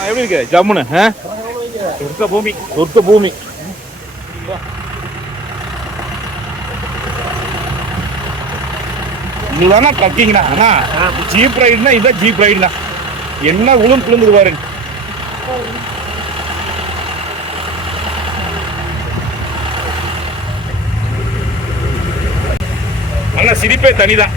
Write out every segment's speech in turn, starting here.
எப்படி இருக்கு? ஜம்முன்னு ஆ? சொர்க்க பூமி சொர்க்க பூமி. இதுதானா ட்ரக்கிங்னா அண்ணா ஜீப் ரைடுனா இதான் ஜீப் ரைடுனா என்ன உளும் குளுங்குது சிரிப்பே தனிதான்.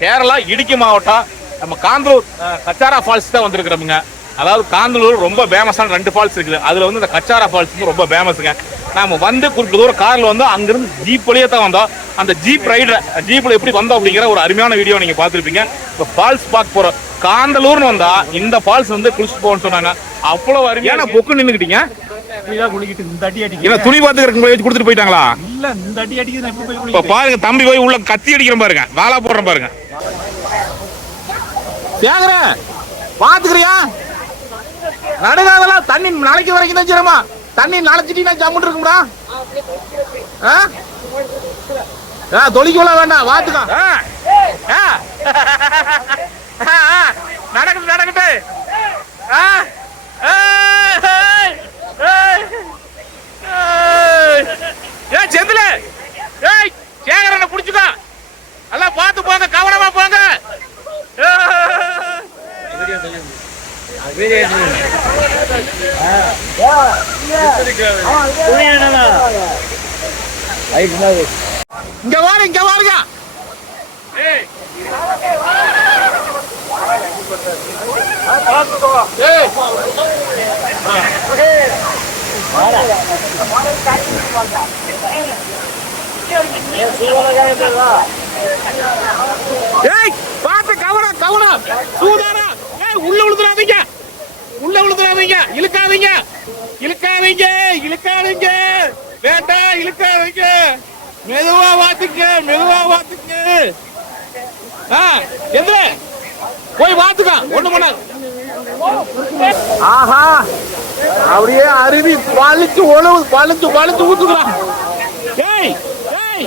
கேரளா இடுக்கி மாவட்டம். நம்ம காந்தலூர் கச்சாரா ஃபால்ஸ் தான் வந்திருக்கிறோமுங்க. அதாவது காந்தலூர் ரொம்ப ஃபேமஸான ரெண்டு ஃபால்ஸ் இருக்குது. அதில் வந்து இந்த கச்சாரா ஃபால்ஸ் ரொம்ப ஃபேமஸுங்க நாம வந்து குறிப்பிட்ட தூரம் காரில் வந்து அங்கிருந்து ஜீப் வழியே தான் வந்தோம். அந்த ஜீப் ரைடர் ஜீப்பில் எப்படி வந்தோம் அப்படிங்கிற ஒரு அருமையான வீடியோ நீங்கள் பார்த்துருப்பீங்க. இப்போ ஃபால்ஸ் பார்க்க போகிறோம் காந்தலூர்னு வந்தா இந்த ஃபால்ஸ் வந்து குளிச்சுட்டு போகணும்னு சொன்னாங்க. அவ்வளோ அருமையான பொக்கு நின்றுக்கிட்டீங்க இப்படிதான் குளிக்கிட்டு இந்த அடி அடிக்குது ஏன்னா துணி பார்த்துக்கிறவங்க வச்சு கொடுத்துட்டு போயிட்டாங்களா? இல்ல இந்த அடி அடிக்குது நான் எப்ப போய் இப்ப பாருங்க தம்பி போய் உள்ள கத்தி அடிக்கிறேன் பாருங்க. வாழா போடுறேன் பாருங்க. பாத்துக்கிறியா? நடுகாதெல்லாம் தண்ணி நாளைக்கு வரைக்கும் தான் சிரமா தண்ணி நாளைச்சிட்டீங்கன்னா ஜம்முன்னு இருக்கும்டா ஆ? ஆ, தொளிக்கல வேண்டாம் வாத்துக்கா ஆ. ஆ. ஆ, ஆ. நடக்கட்டு நடக்கட்டு ஆ. ஏய், ஏய், ஏய். ஏய். ஏய் செந்தில ஏய் சேகரனை புடிச்சுக்கோ எல்லாம் பார்த்து போங்க கவனமா போங்க இங்க வாரு இங்க வாருங்க ஏய். ஏய். கவனம் கவனம் சூதானா ஏய் உள்ள விழுந்துடாதீங்க உள்ள விழுந்துடாதீங்க இழுக்காதீங்க இழுக்காதீங்க இழுக்காதீங்க. வேண்டாம் இழுக்காதீங்க. மெதுவா வாத்துங்க மெதுவா வாத்துங்க. ஆ எந்த போய் வாத்துக்க ஒண்ணு பண்ண ஆஹா அப்படியே அருவி பழிச்சு ஒழுவு பழிச்சு பழிச்சு ஊத்துக்கலாம் ஏய் ஏய்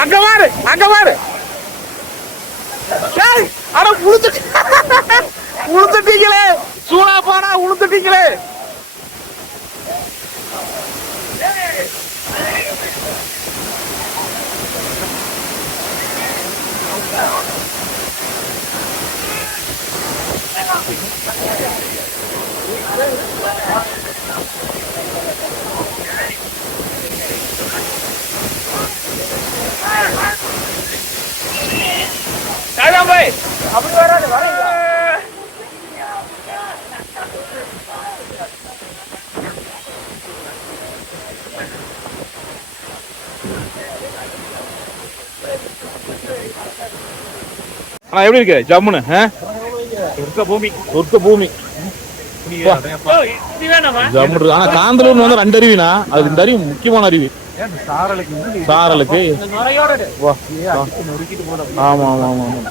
அங்க பாரு அங்க பாரு ஏய், அட உளுத்துட்டு உளுத்துட்டீங்களே சூடா போனா உளுத்துட்டீங்களே சாயலாம் போய் அப்படி வராது வரீங்க ஆனா எப்படி இருக்கு? ஜம்முன்னு சொர்க்க பூமி. சொர்க்க பூமி. ஆனா காந்தலூர் வந்து ரெண்டு அருவினா அது இந்த அருவி முக்கியமான அருவி. சாரலுக்கு ஆமா ஆமா ஆமா ஆமா.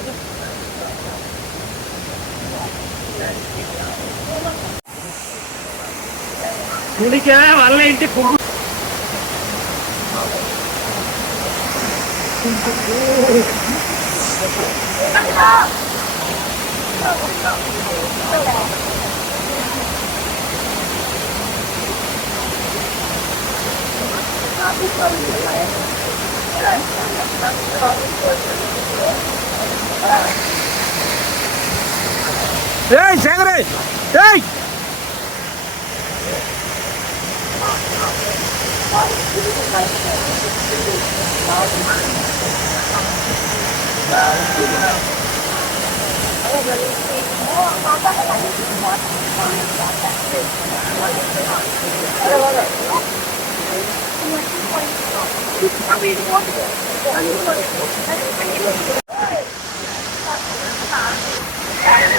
ஆமா ஆமா ஆமா ஆமா குளிக்கவே வரலைன்ட்டு கும்பு ஏய் சேகரே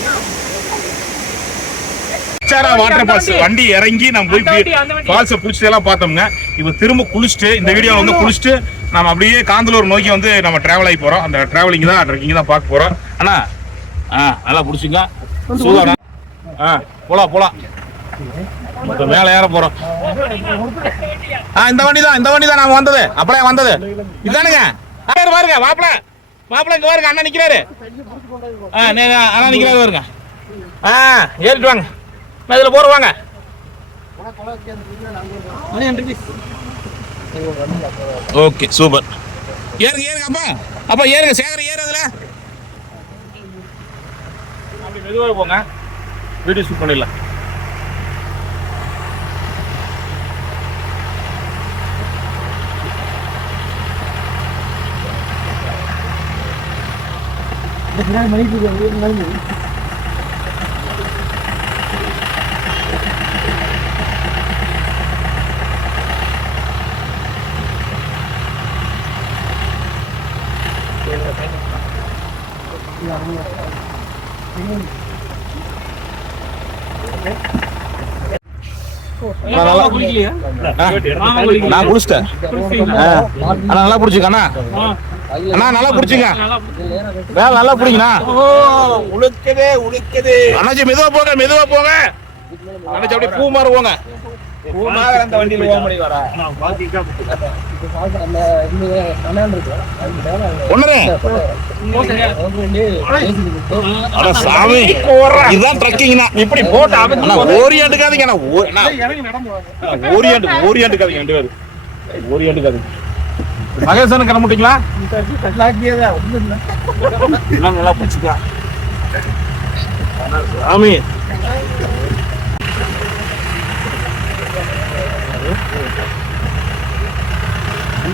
ஏய் சாரா வாட்டர் ஃபால்ஸ் வண்டி இறங்கி நம்ம போய். ஃபால்ஸை பிடிச்சிட்டு எல்லாம் பார்த்தோம்ங்க. இப்போ திரும்ப குளிச்சுட்டு இந்த வீடியோ வந்து குளிச்சுட்டு நம்ம அப்படியே காந்தலூர் நோக்கி வந்து நம்ம டிராவல் ஆகி போறோம். அந்த டிராவலிங் தான் ட்ரெக்கிங் தான் பார்க்க போறோம். அண்ணா ஆ நல்லா பிடிச்சிங்க. சூதாண்ணா ஆ போலாம் போலாம். மேல ஏற போறோம். ஆ இந்த வண்டி தான் இந்த வண்டி தான் நாம வந்தது. அப்படியே வந்தது. இதானுங்க. பாருங்க பாருங்க மாப்பிள மாப்பிள இங்க பாருங்க அண்ணா நிக்கிறாரு. அண்ணா நிக்கிறாரு பாருங்க. ஆ ஏறிட்டு வாங்க. நான் இதுல போற வாங்க. Okay super. ஏறுங்க ஏறுங்க அப்பா. அப்பா ஏறுங்க சேகர ஏறு அதுல. அப்படி மெதுவாக போங்க. வீடியோ ஷூட் பண்ணிடலாம். மாமா நான் குளிச்சிட்டீங்களா? அண்ணா நல்லா பிடிச்சிங்க அண்ணா நல்லா பிடிச்சிங்க வேலை நல்லா பிடிங்கண்ணா உழுக்குது உழுக்குது. அண்ணாச்சி மெதுவா போங்க மெதுவா போங்க. அண்ணாச்சி அப்படியே பூ மாறு போங்க. பூமாகர் அந்த வண்டியில் போக முடியும் வர சாமி இதுதான் ட்ரக்கிங்னா இப்படி போட்டு ஓரியாண்டுக்காதீங்க ஓரியாண்டு ஓரியாண்டுக்காதீங்க ரெண்டு பேரும். ஓரியாண்டுக்காதீங்க மகேசன் கிளம்பிட்டீங்களா எல்லாம் நல்லா பிடிச்சிக்கா. சாமி.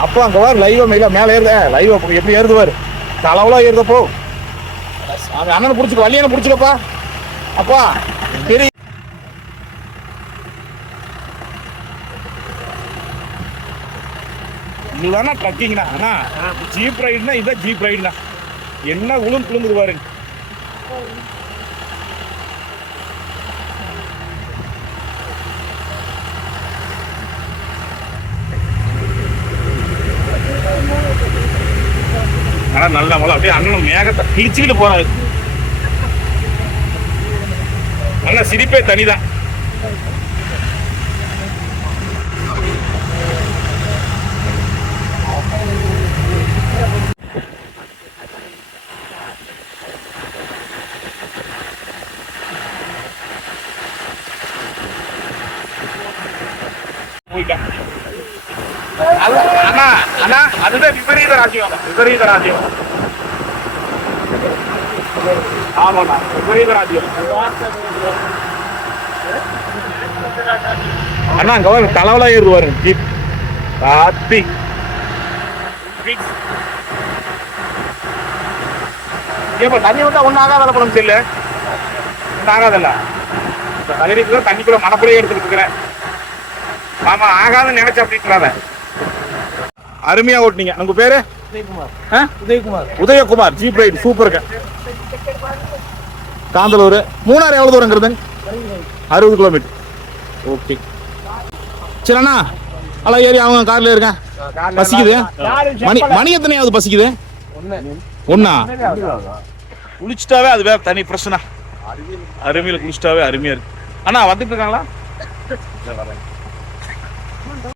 அப்பா அங்க வார் லைவ் மேல மேல ஏறுத. லைவ் எப்படி ஏறுது வாரு. தளவுல ஏறுதப்போ சாமி அண்ணனை புடிச்சுக்க வள்ளியனை புடிச்சுக்கப்பா. அப்பா பெரிய இதுதானா ட்ரக்கிங்னா அண்ணா ஜீப் ரைடுனா இதான் ஜீப் ரைடுனா என்ன உளுந்து குளுங்குது மழை நல்ல மழை. அப்படியே அண்ணன் மேகத்தை கிழிச்சுக்கிட்டு போறாரு. நல்ல சிரிப்பே தனிதான். போயிட்டான் அது அண்ணா அண்ணா அதுதான் விபரீத ராஜ்யம். ஆமாண்ணா விபரீத அண்ணா அங்க வர தலைவலா ஏறுவாரு. ஜீப் காத்தி ஏப்பா தண்ணி வந்தா ஒன்றும் ஆகாதல்ல படம் செல்லு. ஒன்றும் ஆகாதல்ல. தகுதிக்குள்ள தண்ணிக்குள்ள மனக்குள்ளே எடுத்துட்டு இருக்கிறேன். ஆமா ஆகாதுன்னு நினைச்ச அப்படின்றாத அருமையா ஓட்டினீங்க. உங்க பேரு? உதயகுமார். உதயகுமார் ஜீப் ரைட் சூப்பருங்க காந்தலூர். மூணாறு எவ்வளவு தூரங்கிறது? அறுபது கிலோமீட்டர் ஓகே சரி அண்ணா. ஏறி அவங்க கார்ல இருக்கேன் பசிக்குது? மணி மணி எத்தனையாவது பசிக்குது? ஒண்ணா? குளிச்சுட்டாவே அது வேற தனி பிரச்சனை. அருமையில குளிச்சுட்டாவே அருமையா இருக்கு. அண்ணா வந்துட்டு இருக்காங்களா?